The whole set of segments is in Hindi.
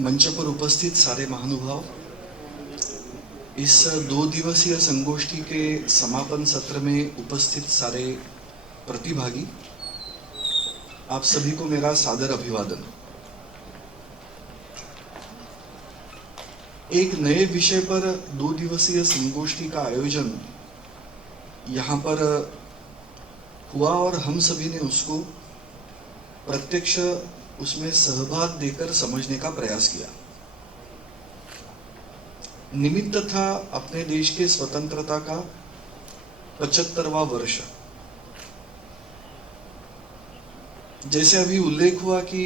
मंच पर उपस्थित सारे महानुभाव, इस 2 दिवसीय संगोष्ठी के समापन सत्र में उपस्थित सारे प्रतिभागी, आप सभी को मेरा सादर अभिवादन। एक नए विषय पर 2 दिवसीय संगोष्ठी का आयोजन यहाँ पर हुआ और हम सभी ने उसको प्रत्यक्ष उसमें सहभाग देकर समझने का प्रयास किया। निमित्त था अपने देश के स्वतंत्रता का 75वां वर्ष। जैसे अभी उल्लेख हुआ कि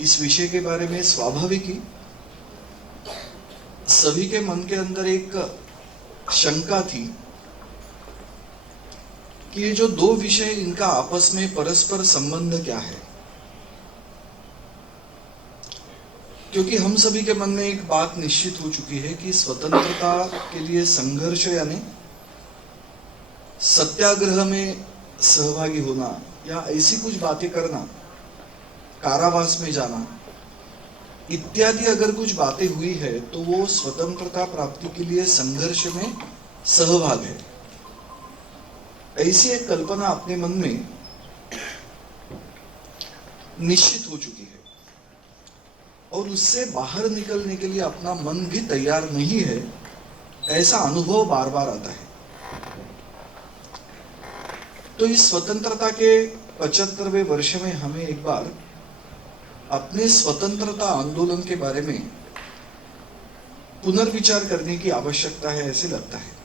इस विषय के बारे में स्वाभाविक ही सभी के मन के अंदर एक शंका थी कि ये जो 2 विषय, इनका आपस में परस्पर संबंध क्या है। क्योंकि हम सभी के मन में एक बात निश्चित हो चुकी है कि स्वतंत्रता के लिए संघर्ष यानी सत्याग्रह में सहभागी होना या ऐसी कुछ बातें करना, कारावास में जाना इत्यादि अगर कुछ बातें हुई है तो वो स्वतंत्रता प्राप्ति के लिए संघर्ष में सहभाग है। ऐसी एक कल्पना अपने मन में निश्चित हो चुकी है और उससे बाहर निकलने के लिए अपना मन भी तैयार नहीं है, ऐसा अनुभव बार बार आता है। तो इस स्वतंत्रता के 75वें वर्ष में हमें एक बार अपने स्वतंत्रता आंदोलन के बारे में पुनर्विचार करने की आवश्यकता है, ऐसे लगता है।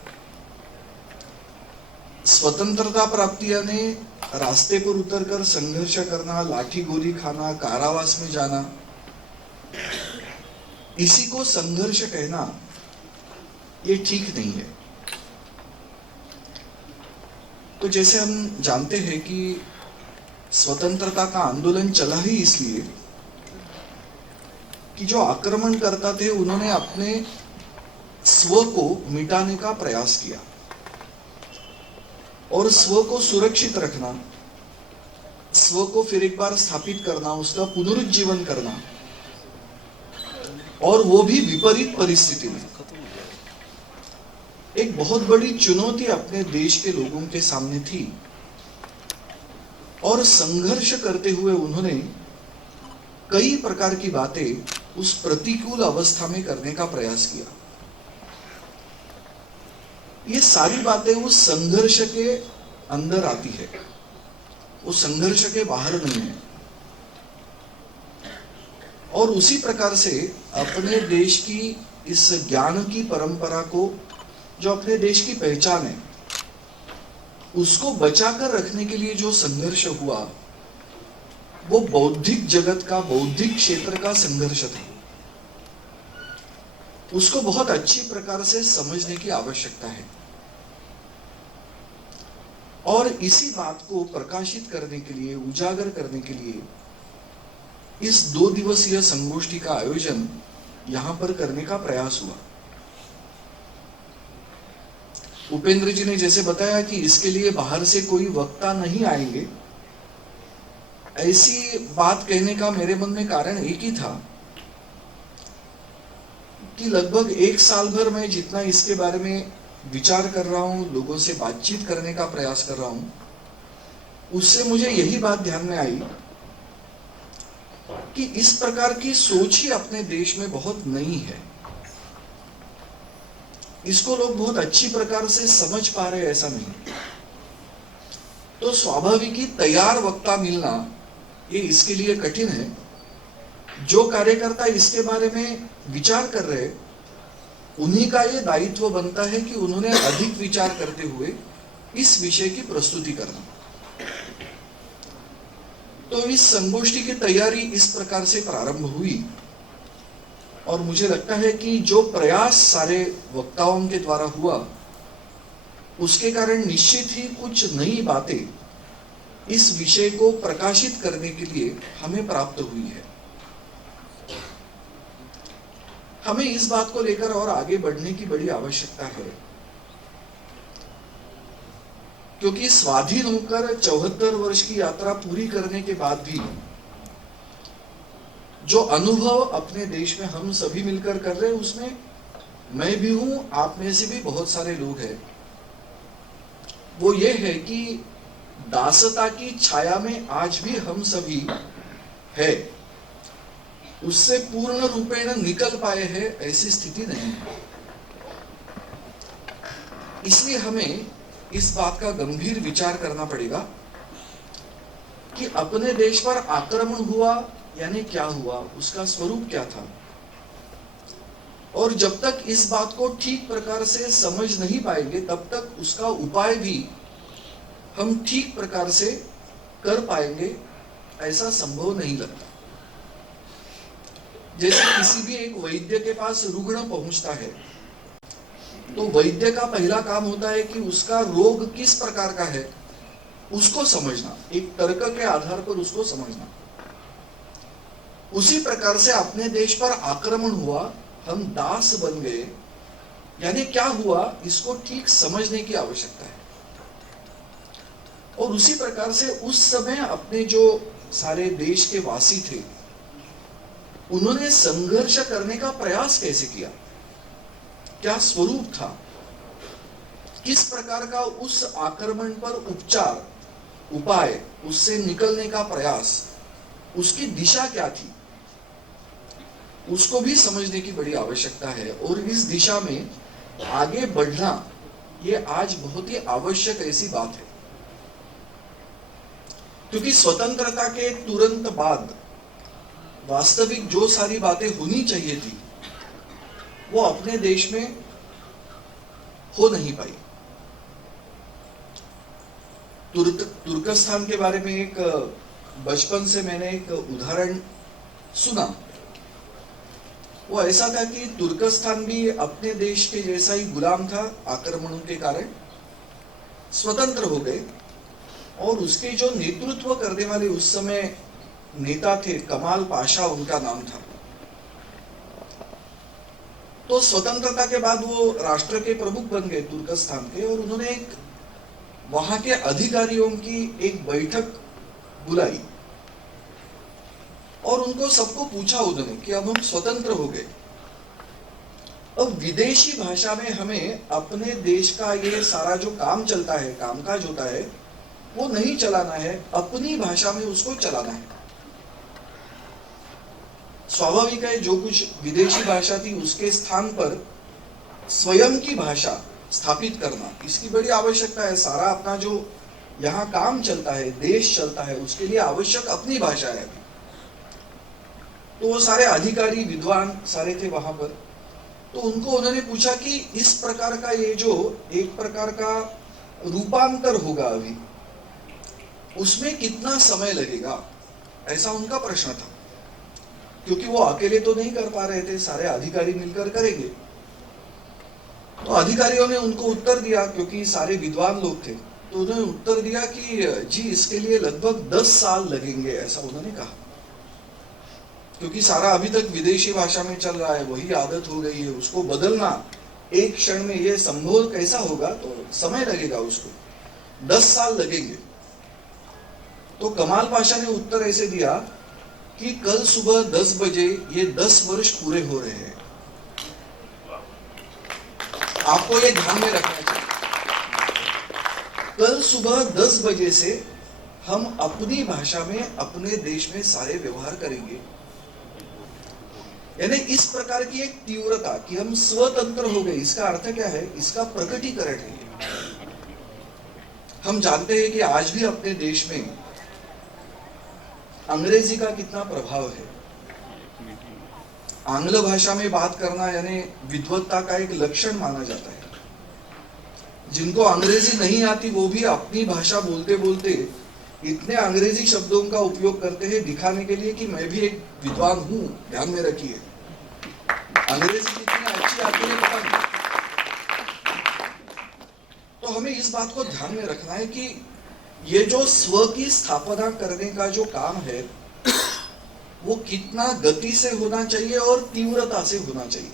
स्वतंत्रता प्राप्ति यानी रास्ते पर उतरकर संघर्ष करना, लाठी गोली खाना, कारावास में जाना, इसी को संघर्ष कहना ये ठीक नहीं है। तो जैसे हम जानते हैं कि स्वतंत्रता का आंदोलन चला ही इसलिए कि जो आक्रमणकर्ता थे उन्होंने अपने स्व को मिटाने का प्रयास किया और स्व को सुरक्षित रखना, स्व को फिर एक बार स्थापित करना, उसका पुनरुज्जीवन करना, और वो भी विपरीत परिस्थिति में। एक बहुत बड़ी चुनौती अपने देश के लोगों के सामने थी और संघर्ष करते हुए उन्होंने कई प्रकार की बातें उस प्रतिकूल अवस्था में करने का प्रयास किया। ये सारी बातें उस संघर्ष के अंदर आती है, उस संघर्ष के बाहर नहीं है। और उसी प्रकार से अपने देश की इस ज्ञान की परंपरा को, जो अपने देश की पहचान है, उसको बचाकर रखने के लिए जो संघर्ष हुआ वो बौद्धिक जगत का, बौद्धिक क्षेत्र का संघर्ष था। उसको बहुत अच्छी प्रकार से समझने की आवश्यकता है और इसी बात को प्रकाशित करने के लिए, उजागर करने के लिए इस 2 दिवसीय संगोष्ठी का आयोजन यहां पर करने का प्रयास हुआ। उपेंद्र जी ने जैसे बताया कि इसके लिए बाहर से कोई वक्ता नहीं आएंगे, ऐसी बात कहने का मेरे मन में कारण एक ही था कि लगभग 1 साल भर मैं जितना इसके बारे में विचार कर रहा हूं, लोगों से बातचीत करने का प्रयास कर रहा हूं, उससे मुझे यही बात ध्यान में आई कि इस प्रकार की सोच ही अपने देश में बहुत नई है। इसको लोग बहुत अच्छी प्रकार से समझ पा रहे, ऐसा नहीं। तो स्वाभाविक ही तैयार वक्ता मिलना ये इसके लिए कठिन है। जो कार्यकर्ता इसके बारे में विचार कर रहे, उन्हीं का ये दायित्व बनता है कि उन्होंने अधिक विचार करते हुए इस विषय की प्रस्तुति करना। तो इस संगोष्ठी की तैयारी इस प्रकार से प्रारंभ हुई और मुझे लगता है कि जो प्रयास सारे वक्ताओं के द्वारा हुआ, उसके कारण निश्चित ही कुछ नई बातें इस विषय को प्रकाशित करने के लिए हमें प्राप्त हुई है। हमें इस बात को लेकर और आगे बढ़ने की बड़ी आवश्यकता है, क्योंकि स्वाधीन होकर 74 वर्ष की यात्रा पूरी करने के बाद भी जो अनुभव अपने देश में हम सभी मिलकर कर रहे हैं, उसमें मैं भी हूं, आप में से भी बहुत सारे लोग हैं। वो ये है कि दासता की छाया में आज भी हम सभी है, उससे पूर्ण रूपेण निकल पाए हैं ऐसी स्थिति नहीं है। इसलिए हमें इस बात का गंभीर विचार करना पड़ेगा कि अपने देश पर आक्रमण हुआ यानी क्या हुआ, उसका स्वरूप क्या था। और जब तक इस बात को ठीक प्रकार से समझ नहीं पाएंगे, तब तक उसका उपाय भी हम ठीक प्रकार से कर पाएंगे ऐसा संभव नहीं लगता। जैसे किसी भी एक वैद्य के पास रुग्ण पहुंचता है, तो वैद्य का पहला काम होता है कि उसका रोग किस प्रकार का है उसको समझना, एक तर्क के आधार पर उसको समझना। उसी प्रकार से अपने देश पर आक्रमण हुआ, हम दास बन गए, यानी क्या हुआ इसको ठीक समझने की आवश्यकता है। और उसी प्रकार से उस समय अपने जो सारे देश के वासी थे, उन्होंने संघर्ष करने का प्रयास कैसे किया, क्या स्वरूप था, किस प्रकार का उस आक्रमण पर उपचार, उपाय, उससे निकलने का प्रयास, उसकी दिशा क्या थी, उसको भी समझने की बड़ी आवश्यकता है। और इस दिशा में आगे बढ़ना ये आज बहुत ही आवश्यक ऐसी बात है, क्योंकि स्वतंत्रता के तुरंत बाद वास्तविक जो सारी बातें होनी चाहिए थी वो अपने देश में हो नहीं पाई। तुर्कस्तान के बारे में एक बचपन से मैंने एक उदाहरण सुना। वो ऐसा था कि तुर्कस्तान भी अपने देश के जैसा ही गुलाम था, आक्रमणों के कारण स्वतंत्र हो गए। और उसके जो नेतृत्व करने वाले उस समय नेता थे, कमाल पाशा उनका नाम था। तो स्वतंत्रता के बाद वो राष्ट्र के प्रमुख बन गए तुर्कस्तान के, और उन्होंने एक वहां के अधिकारियों की एक बैठक बुलाई और उनको सबको पूछा उन्होंने कि अब हम स्वतंत्र हो गए, अब विदेशी भाषा में हमें अपने देश का ये सारा जो काम चलता है, कामकाज होता है, वो नहीं चलाना है, अपनी भाषा में उसको चलाना है। स्वाभाविक है, जो कुछ विदेशी भाषा थी उसके स्थान पर स्वयं की भाषा स्थापित करना, इसकी बड़ी आवश्यकता है। सारा अपना जो यहाँ काम चलता है, देश चलता है, उसके लिए आवश्यक अपनी भाषा है। तो वो सारे अधिकारी, विद्वान सारे थे वहां पर। तो उनको उन्होंने पूछा कि इस प्रकार का ये जो एक प्रकार का रूपांतर होगा अभी, उसमें कितना समय लगेगा, ऐसा उनका प्रश्न था। क्योंकि वो अकेले तो नहीं कर पा रहे थे, सारे अधिकारी मिलकर करेंगे। तो अधिकारियों ने उनको उत्तर दिया, क्योंकि सारे विद्वान लोग थे, तो उन्होंने उत्तर दिया कि जी इसके लिए लगभग 10 साल लगेंगे, ऐसा उन्होंने कहा। क्योंकि सारा अभी तक विदेशी भाषा में चल रहा है, वही आदत हो गई है, उसको बदलना एक क्षण में ये संभव कैसा होगा, तो समय लगेगा, उसको 10 साल लगेंगे। तो कमाल पाशा ने उत्तर ऐसे दिया कि कल सुबह 10 बजे ये 10 वर्ष पूरे हो रहे हैं। आपको ये ध्यान में रखना चाहिए, कल सुबह 10 बजे से हम अपनी भाषा में अपने देश में सारे व्यवहार करेंगे। यानी इस प्रकार की एक तीव्रता कि हम स्वतंत्र हो गए, इसका अर्थ क्या है, इसका प्रकटीकरण है। हम जानते हैं कि आज भी अपने देश में अंग्रेजी का कितना प्रभाव है। आंग्ल भाषा में बात करना यानी विद्वत्ता का एक लक्षण माना जाता है। जिनको अंग्रेजी नहीं आती वो भी अपनी भाषा बोलते बोलते इतने अंग्रेजी शब्दों का उपयोग करते हैं दिखाने के लिए कि मैं भी एक विद्वान हूं। ध्यान में रखिए, अंग्रेजी कितनी अच्छी आती है पता नहीं। तो हमें इस बात को ध्यान में रखना है कि ये जो स्व की स्थापना करने का जो काम है वो कितना गति से होना चाहिए और तीव्रता से होना चाहिए,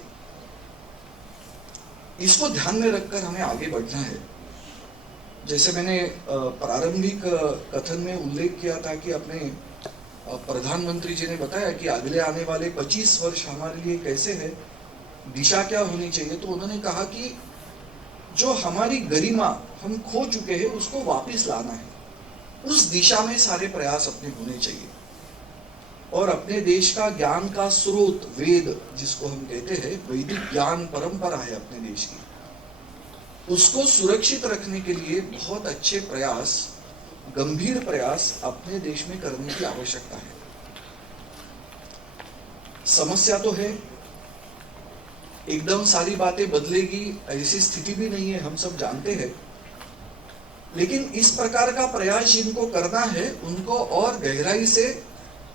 इसको ध्यान में रखकर हमें आगे बढ़ना है। जैसे मैंने प्रारंभिक कथन में उल्लेख किया था कि अपने प्रधानमंत्री जी ने बताया कि अगले आने वाले 25 वर्ष हमारे लिए कैसे है, दिशा क्या होनी चाहिए, तो उन्होंने कहा कि जो हमारी गरिमा हम खो चुके हैं उसको वापस लाना है, उस दिशा में सारे प्रयास अपने होने चाहिए। और अपने देश का ज्ञान का स्रोत वेद जिसको हम कहते हैं, वैदिक ज्ञान परंपरा है अपने देश की, उसको सुरक्षित रखने के लिए बहुत अच्छे प्रयास, गंभीर प्रयास अपने देश में करने की आवश्यकता है। समस्या तो है, एकदम सारी बातें बदलेगी ऐसी स्थिति भी नहीं है, हम सब जानते हैं, लेकिन इस प्रकार का प्रयास जिनको करना है उनको और गहराई से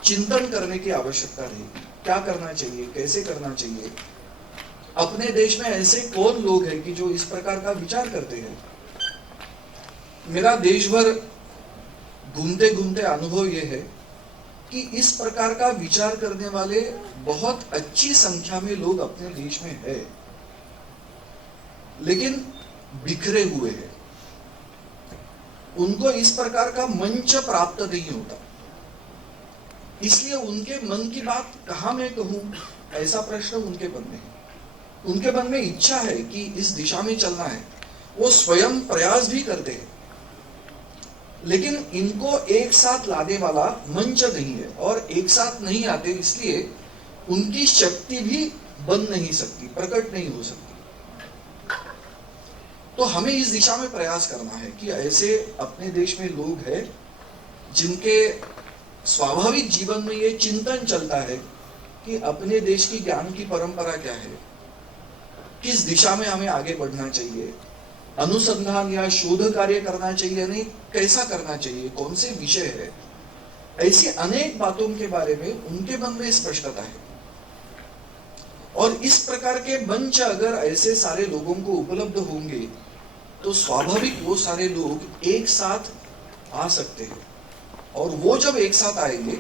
चिंतन करने की आवश्यकता रहेगी। क्या करना चाहिए, कैसे करना चाहिए, अपने देश में ऐसे कौन लोग हैं कि जो इस प्रकार का विचार करते हैं। मेरा देश भर घूमते घूमते अनुभव यह है कि इस प्रकार का विचार करने वाले बहुत अच्छी संख्या में लोग अपने देश में है, लेकिन बिखरे हुए हैं, उनको इस प्रकार का मंच प्राप्त नहीं होता, इसलिए उनके मन की बात कहां मैं कहूं, ऐसा प्रश्न उनके मन में है। उनके मन में इच्छा है कि इस दिशा में चलना है, वो स्वयं प्रयास भी करते हैं, लेकिन इनको एक साथ लाने वाला मंच नहीं है, और एक साथ नहीं आते इसलिए उनकी शक्ति भी बन नहीं सकती, प्रकट नहीं हो सकती। तो हमें इस दिशा में प्रयास करना है कि ऐसे अपने देश में लोग हैं जिनके स्वाभाविक जीवन में ये चिंतन चलता है कि अपने देश की ज्ञान की परंपरा क्या है, किस दिशा में हमें आगे बढ़ना चाहिए, अनुसंधान या शोध कार्य करना चाहिए, नहीं कैसा करना चाहिए, कौन से विषय है, ऐसी अनेक बातों के बारे में उनके मन में स्पष्टता है। और इस प्रकार के मंच अगर ऐसे सारे लोगों को उपलब्ध होंगे तो स्वाभाविक वो सारे लोग एक साथ आ सकते हैं, और वो जब एक साथ आएंगे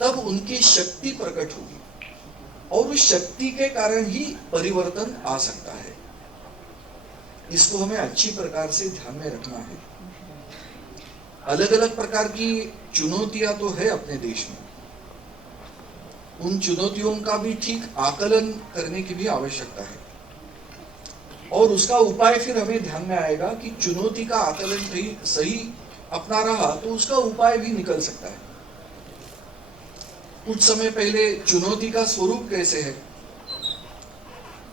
तब उनकी शक्ति प्रकट होगी, और उस शक्ति के कारण ही परिवर्तन आ सकता है। इसको हमें अच्छी प्रकार से ध्यान में रखना है। अलग अलग प्रकार की चुनौतियां तो है अपने देश में, उन चुनौतियों का भी ठीक आकलन करने की भी आवश्यकता है, और उसका उपाय फिर हमें ध्यान में आएगा कि चुनौती का आकलन सही अपना रहा तो उसका उपाय भी निकल सकता है। कुछ समय पहले चुनौती का स्वरूप कैसे है,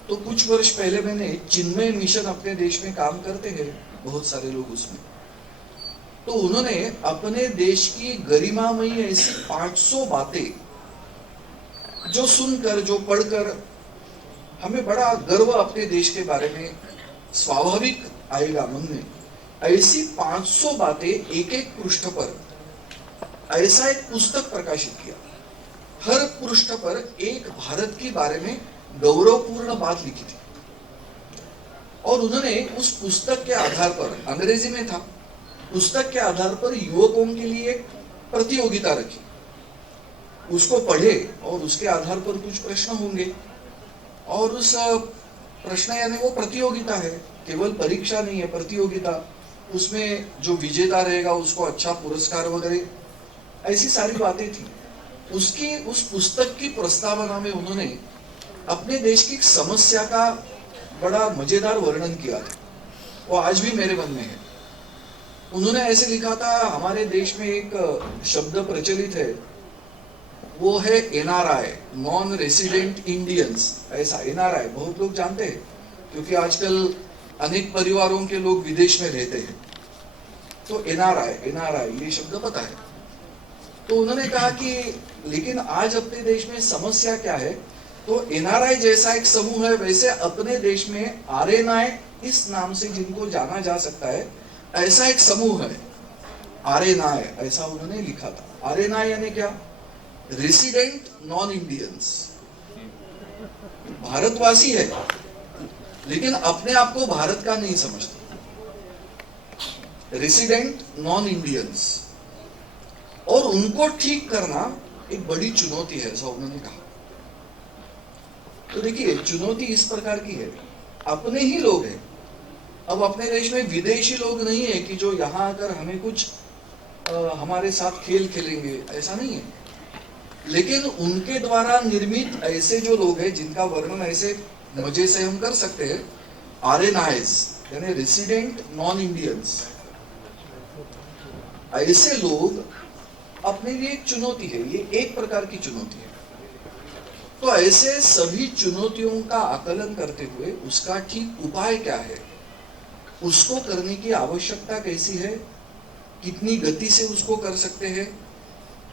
तो कुछ वर्ष पहले मैंने चिन्मय मिशन अपने देश में काम करते हैं बहुत सारे लोग उसमें, तो उन्होंने अपने देश की गरिमामयी ऐसी 500 बातें जो सुनकर, जो पढ़कर हमें बड़ा गर्व अपने देश के बारे में स्वाभाविक आएगा मन में, ऐसी 500 बातें एक एक पृष्ठ पर ऐसा एक पुस्तक प्रकाशित किया। हर पृष्ठ पर एक भारत के बारे में गौरवपूर्ण बात लिखी थी, और उन्होंने उस पुस्तक के आधार पर, अंग्रेजी में था, पुस्तक के आधार पर युवकों के लिए एक प्रतियोगिता रखी। उसको पढ़े और उसके आधार पर कुछ प्रश्न होंगे, और उस प्रश्न यानी वो प्रतियोगिता है, केवल परीक्षा नहीं है, प्रतियोगिता। उसमें जो विजेता रहेगा उसको अच्छा पुरस्कार वगैरह, ऐसी सारी बातें थी। उसकी उस पुस्तक की प्रस्तावना में उन्होंने अपने देश की समस्या का बड़ा मजेदार वर्णन किया था, वो आज भी मेरे मन में है। उन्होंने ऐसे लिखा था, हमारे देश में एक शब्द प्रचलित है, वो है एनआरआई, नॉन रेसिडेंट इंडियंस। ऐसा एनआरआई बहुत लोग जानते हैं, क्योंकि आजकल अनेक परिवारों के लोग विदेश में रहते हैं, तो एनआरआई ये शब्द पता है। तो उन्होंने कहा कि लेकिन आज अपने देश में समस्या क्या है, तो एनआरआई जैसा एक समूह है, वैसे अपने देश में आरएनआई इस नाम से जिनको जाना जा सकता है, ऐसा एक समूह है आरएनआई, ऐसा उन्होंने लिखा था। आरएनआई यानी क्या, रेसिडेंट नॉन इंडियंस, भारतवासी है लेकिन अपने आप को भारत का नहीं समझते, रेसिडेंट नॉन इंडियंस, और उनको ठीक करना एक बड़ी चुनौती है, ऐसा उन्होंने कहा। तो देखिए चुनौती इस प्रकार की है, अपने ही लोग हैं, अब अपने देश में विदेशी लोग नहीं है कि जो यहाँ आकर हमें कुछ हमारे साथ खेल खेलेंगे, ऐसा नहीं है। लेकिन उनके द्वारा निर्मित ऐसे जो लोग हैं जिनका वर्णन ऐसे मजे से हम कर सकते हैं, RNIs यानी रेसिडेंट नॉन इंडियंस, ऐसे लोग अपने लिए एक चुनौती है, ये एक प्रकार की चुनौती है। तो ऐसे सभी चुनौतियों का आकलन करते हुए उसका ठीक उपाय क्या है, उसको करने की आवश्यकता कैसी है, कितनी गति से उसको कर सकते हैं,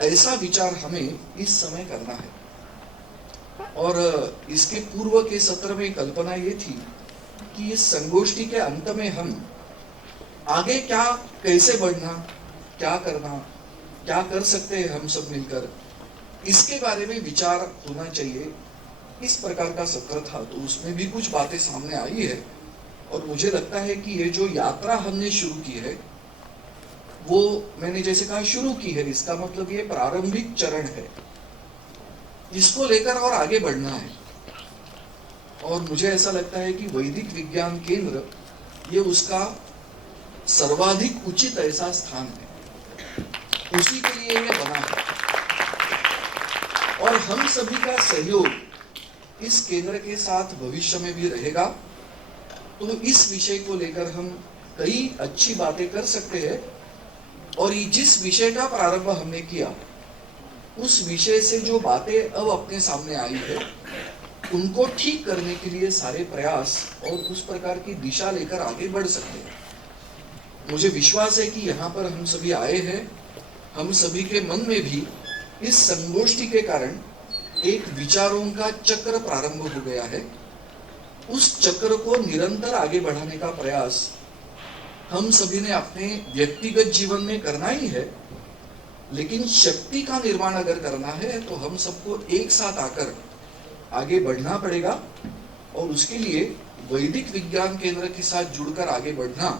ऐसा विचार हमें इस समय करना है। और इसके पूर्व के सत्र में कल्पना ये थी कि इस संगोष्ठी के अंत में हम आगे क्या, कैसे बढ़ना, क्या करना, क्या कर सकते हैं हम सब मिलकर, इसके बारे में विचार होना चाहिए, इस प्रकार का सत्र था। तो उसमें भी कुछ बातें सामने आई है और मुझे लगता है कि ये जो यात्रा हमने शुरू की है वो मैंने जैसे कहा शुरू की है, इसका मतलब ये प्रारंभिक चरण है, इसको लेकर और आगे बढ़ना है। और मुझे ऐसा लगता है कि वैदिक विज्ञान केंद्र ये उसका सर्वाधिक उचित ऐसा स्थान है, उसी के लिए ये बना है। और हम सभी का सहयोग इस केंद्र के साथ भविष्य में भी रहेगा। तो इस विषय को लेकर हम कई अच्छी बातें कर सकते हैं और जिस विषय का प्रारंभ हमने किया उस विषय से जो बातें अब अपने सामने आई है उनको ठीक करने के लिए सारे प्रयास और उस प्रकार की दिशा लेकर आगे बढ़ सकते हैं। मुझे विश्वास है कि यहाँ पर हम सभी आए हैं, हम सभी के मन में भी इस संगोष्ठी के कारण एक विचारों का चक्र प्रारंभ हो गया है। उस चक्र को निरंतर आगे बढ़ाने का प्रयास हम सभी ने अपने व्यक्तिगत जीवन में करना ही है, लेकिन शक्ति का निर्माण अगर करना है तो हम सबको एक साथ आकर आगे बढ़ना पड़ेगा। और उसके लिए वैदिक विज्ञान केंद्र के साथ जुड़कर आगे बढ़ना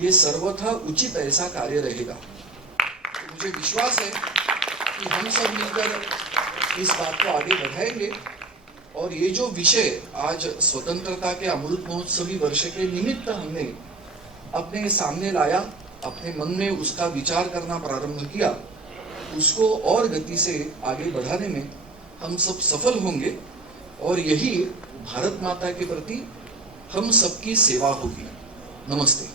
ये सर्वथा उचित ऐसा कार्य रहेगा। तो मुझे विश्वास है कि हम सब मिलकर इस बात को आगे बढ़ाएंगे। और ये जो विषय आज स्वतंत्रता के अमृत महोत्सवी वर्ष के निमित्त हमने अपने सामने लाया, अपने मन में उसका विचार करना प्रारंभ किया, उसको और गति से आगे बढ़ाने में हम सब सफल होंगे और यही भारत माता के प्रति हम सबकी सेवा होगी। नमस्ते।